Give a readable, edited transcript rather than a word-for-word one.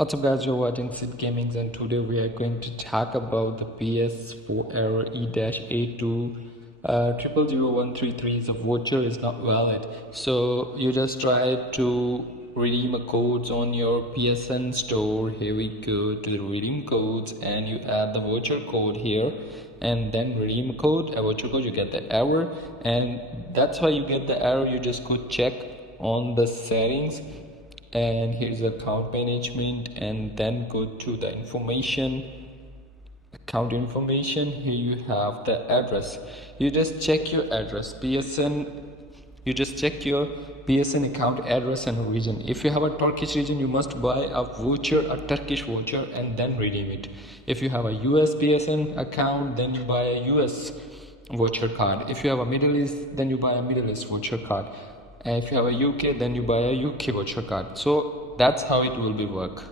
What's up guys, you're watching Sid Gaming and today we are going to talk about the PS4 error E-82000133. The voucher is not valid. So you just try to redeem a codes on your PSN store. Here we go to the redeem codes and you add the voucher code here and then redeem code, a voucher code, you get the error, and that's why you get the error. You just go check on the settings and here's account management and then go to the account information. Here you have the address. You just check your address you just check your PSN account address and region. If you have a Turkish region, you must buy a voucher, a Turkish voucher, and then redeem it. If you have a US PSN account, then you buy a US voucher card. If you have a Middle East, then you buy a Middle East voucher card. And if you have a UK, then you buy a UK voucher card. So that's how it will be work.